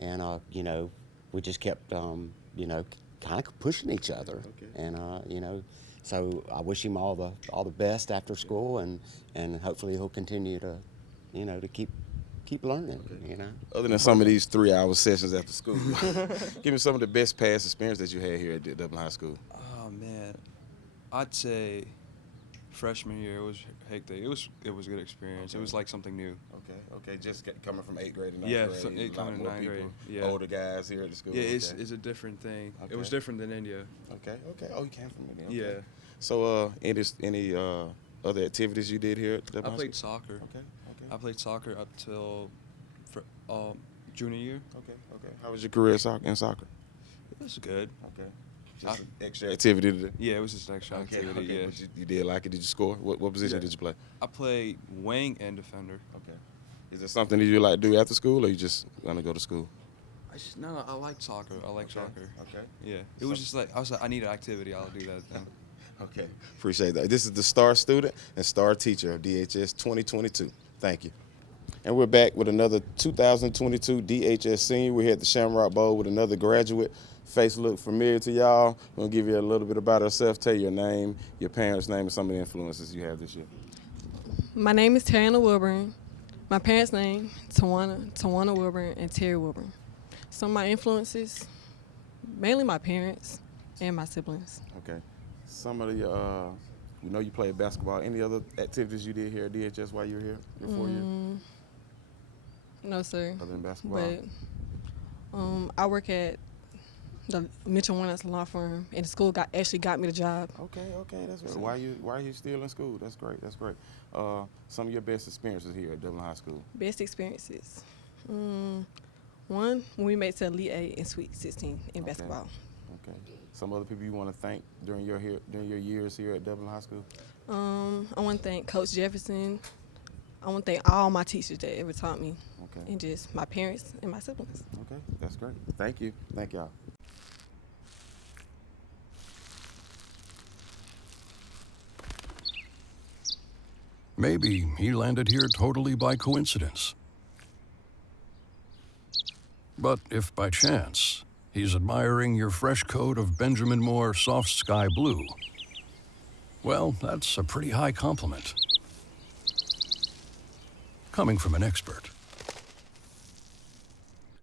and you know, we just kept, you know, kind of pushing each other, and you know, so I wish him all the best after school, and hopefully he'll continue to, you know, to keep learning, you know. Other than some of these 3-hour sessions after school, give me some of the best past experience that you had here at Dublin High School. Oh man, I'd say freshman year it was hectic. It was a good experience. It was like something new. Okay, just coming from 8th grade to 9th yeah, grade. So it coming to 9th grade. Yeah, older guys here at the school. Yeah, it's a different thing. It was different than India. Okay. Oh, you came from India. Okay. Yeah. So, any other activities you did here at Dublin I High played School? soccer. Okay. I played soccer up till junior year. Okay. How was your career in soccer? It was good. Okay. Just an extra activity to do? Yeah, it was just an extra activity. Yeah. But you did like it? Did you score? What position did you play? I played wing and defender. Okay. Is there something that you like to do after school, or you just gonna go to school? I like soccer. I like soccer. Okay. Yeah. It was just like I need an activity. I'll do that then. Okay. Appreciate that. This is the star student and star teacher of DHS 2022. Thank you. And we're back with another 2022 DHS senior. We're here at the Shamrock Bowl with another graduate. Face look familiar to y'all. We're gonna give you a little bit about ourselves, tell you your name, your parents' name, and some of the influences you have this year. My name is Taybria Wilburn. My parents' name, Tawana Wilburn and Terry Wilburn. Some of my influences, mainly my parents and my siblings. Okay. Some of the, we know you played basketball. Any other activities you did here at DHS while you were here, your 4 years? No, sir. Other than basketball? But I work at the Mitchell Warren's law firm, and the school actually got me the job. Okay, that's great. Why are you still in school? That's great. Some of your best experiences here at Dublin High School. Best experiences. One, when we made it to Elite 8 in Sweet 16 in basketball. Okay. Some other people you want to thank during your years here at Dublin High School? I want to thank Coach Jefferson. I want to thank all my teachers that ever taught me. Okay. And just my parents and my siblings. Okay, that's great. Thank you. Thank y'all. Maybe he landed here totally by coincidence. But if by chance he's admiring your fresh coat of Benjamin Moore soft sky blue, well, that's a pretty high compliment. Coming from an expert.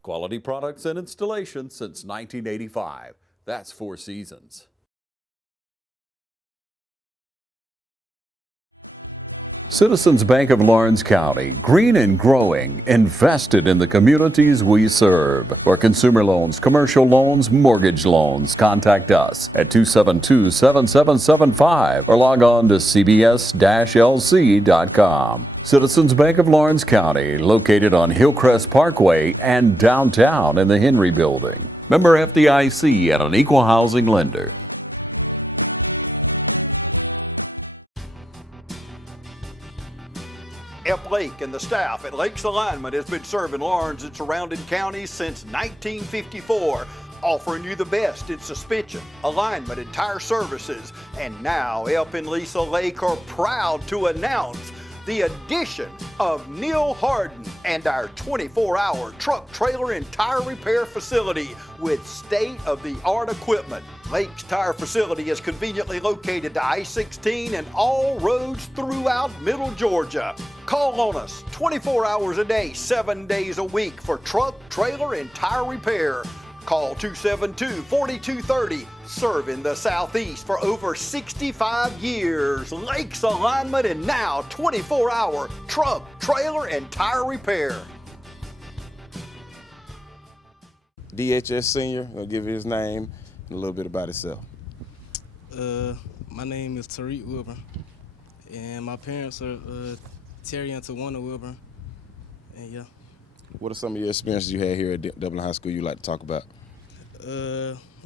Quality products and installation since 1985. That's Four Seasons. Citizens Bank of Lawrence County, green and growing, invested in the communities we serve. For consumer loans, commercial loans, mortgage loans, contact us at 272-7775 or log on to cbs-lc.com. Citizens Bank of Lawrence County, located on Hillcrest Parkway and downtown in the Henry Building. Member FDIC and an equal housing lender. F. Lake and the staff at Lake's Alignment has been serving Lawrence and surrounding counties since 1954, offering you the best in suspension, alignment, and tire services. And now Elp and Lisa Lake are proud to announce the addition of Neil Harden and our 24-hour truck, trailer, and tire repair facility with state-of-the-art equipment. Lake's Tire Facility is conveniently located to I-16 and all roads throughout Middle Georgia. Call on us 24 hours a day, 7 days a week for truck, trailer, and tire repair. Call 272-4230, serving the Southeast for over 65 years. Lake's Alignment and now 24-hour truck, trailer, and tire repair. DHS senior, I'll give you his name and a little bit about himself. My name is Taybria Wilburn, and my parents are Terry and Tawana Wilburn, and yeah. What are some of your experiences you had here at Dublin High School you'd like to talk about?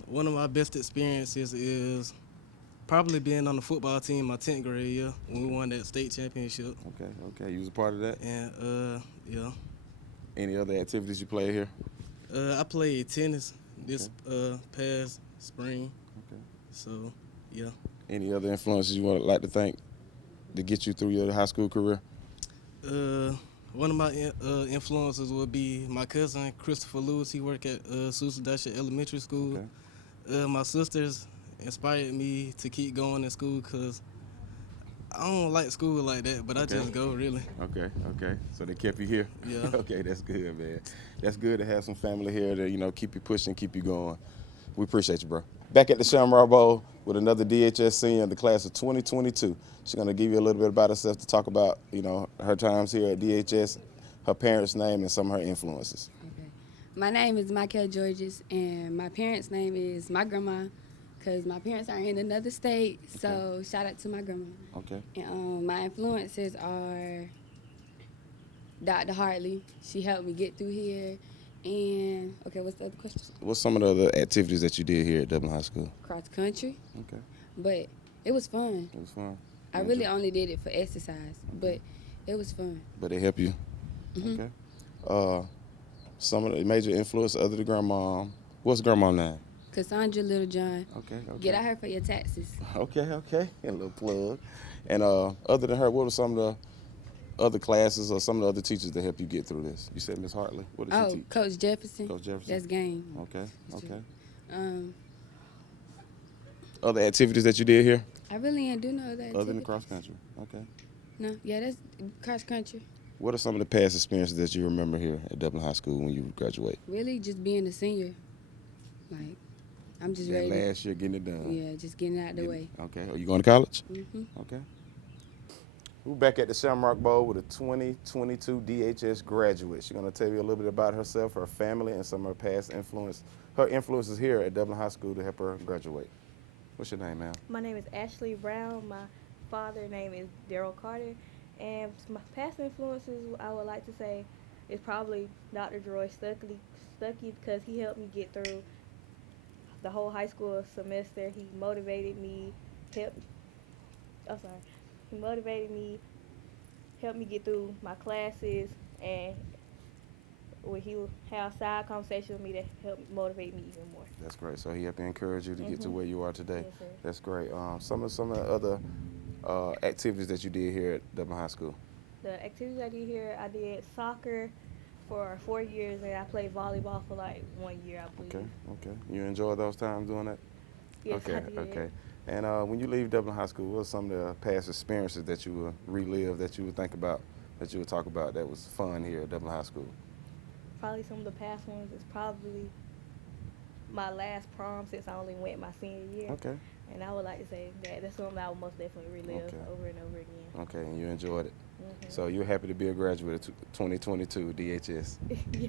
One of my best experiences is probably being on the football team my 10th grade year when we won that state championship. Okay, you was a part of that? And yeah. Any other activities you played here? I played tennis this past spring. Okay. So, yeah. Any other influences you would like to thank to get you through your high school career? One of my influences would be my cousin, Christopher Lewis. He worked at Salutatorian Elementary School. My sisters inspired me to keep going to school because I don't like school like that, but I just go, really. Okay. So they kept you here? Yeah. Okay, that's good, man. That's good to have some family here to, you know, keep you pushing, keep you going. We appreciate you, bro. Back at the Shamrock Bowl with another DHS senior in the class of 2022. She's going to give you a little bit about herself to talk about, you know, her times here at DHS, her parents' name, and some of her influences. Okay. My name is Michael Georges, and my parents' name is my grandma, because my parents are in another state, so shout out to my grandma. Okay. And my influences are Dr. Hartley. She helped me get through here. And, okay, what's the other question? What's some of the other activities that you did here at Dublin High School? Cross country. Okay. But it was fun. It was fun. I really only did it for exercise, but it was fun. But they help you? Mhm. Okay. Some of the major influence other than grandma. What's grandma's name? Cassandra Littlejohn. Okay. Get out here for your taxes. Okay. A little plug. And other than her, what are some of the other classes or some of the other teachers that help you get through this? You said Miss Hartley. What did she teach? Coach Jefferson. Coach Jefferson. That's game. Okay. Other activities that you did here? I really didn't do no other activities. Other than cross country. Okay. No, yeah, that's cross country. What are some of the past experiences that you remember here at Dublin High School when you graduate? Really just being a senior. Like, I'm just that ready. Last year getting it done. Yeah, just getting it out the way. Okay. Are you going to college? Mm-hmm. Okay. We're back at the Shamrock Bowl with a 2022 DHS graduate. She's going to tell you a little bit about herself, her family, and some of her past influences here at Dublin High School to help her graduate. What's your name, ma'am? My name is Ashley Brown. My father's name is Daryl Carter. And my past influences, I would like to say, is probably Dr. Jeroy Stuckey because he helped me get through the whole high school semester. He motivated me, helped me get through my classes, and he would have side conversations with me that helped motivate me even more. That's great. So he helped encourage you to get to where you are today. Yes, sir. That's great. Some of the other activities that you did here at Dublin High School. The activities I did here, I did soccer for 4 years, and I played volleyball for like 1 year, I believe. Okay. You enjoy those times doing that? Yes, I did. Okay. And when you leave Dublin High School, what are some of the past experiences that you will relive, that you would think about, that you would talk about that was fun here at Dublin High School? Probably some of the past ones is probably my last prom since I only went my senior year. Okay. And I would like to say that's something I would most definitely relive over and over again. Okay, and you enjoyed it. So you're happy to be a graduate of 2022 DHS.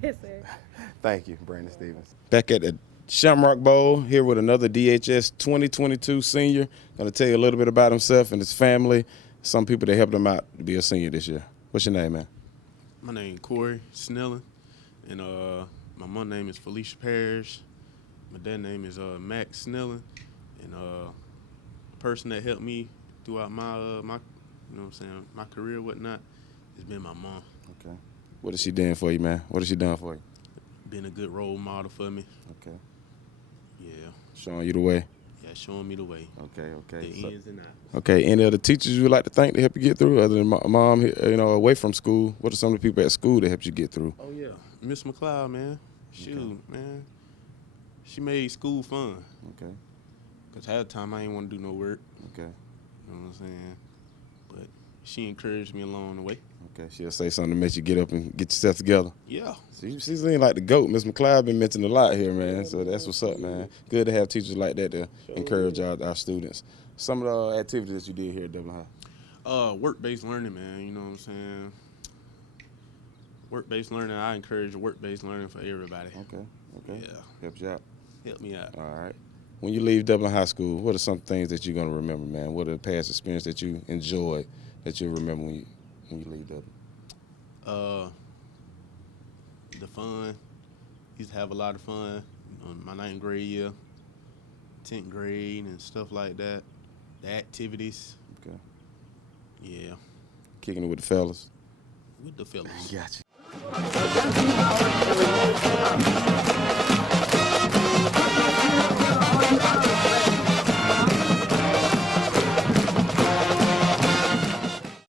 Yes, sir. Thank you, Brandon Stevens. Back at the Shamrock Bowl here with another DHS 2022 senior. Going to tell you a little bit about himself and his family, some people that helped him out to be a senior this year. What's your name, man? My name is Corey Snelling, and my mom name is Felicia Parrish. My dad name is Max Snelling, and the person that helped me throughout my you know what I'm saying, my career, whatnot, has been my mom. Okay. What is she doing for you, man? What has she done for you? Been a good role model for me. Okay. Yeah. Showing you the way? Yeah, showing me the way. Okay. The ins and outs. Okay. Any other teachers you would like to thank to help you get through, other than mom, you know, away from school? What are some of the people at school that helped you get through? Oh, yeah. Miss McLeod, man. Shoot, man. She made school fun. Okay. Because half the time I ain't want to do no work. Okay. You know what I'm saying? But she encouraged me along the way. Okay, she'll say something to make you get up and get yourself together. Yeah. She's leaning like the GOAT. Miss McLeod been mentioned a lot here, man. So that's what's up, man. Good to have teachers like that to encourage our students. Some of the activities that you did here at Dublin High. Work-based learning, man. You know what I'm saying? Work-based learning. I encourage work-based learning for everybody. Okay. Yeah. Helps you out. Help me out. All right. When you leave Dublin High School, what are some things that you're going to remember, man? What are the past experiences that you enjoyed that you'll remember when you leave Dublin? The fun. Used to have a lot of fun on my 9th grade year, 10th grade, and stuff like that. The activities. Okay. Yeah. Kicking it with the fellas. With the fellas. Gotcha.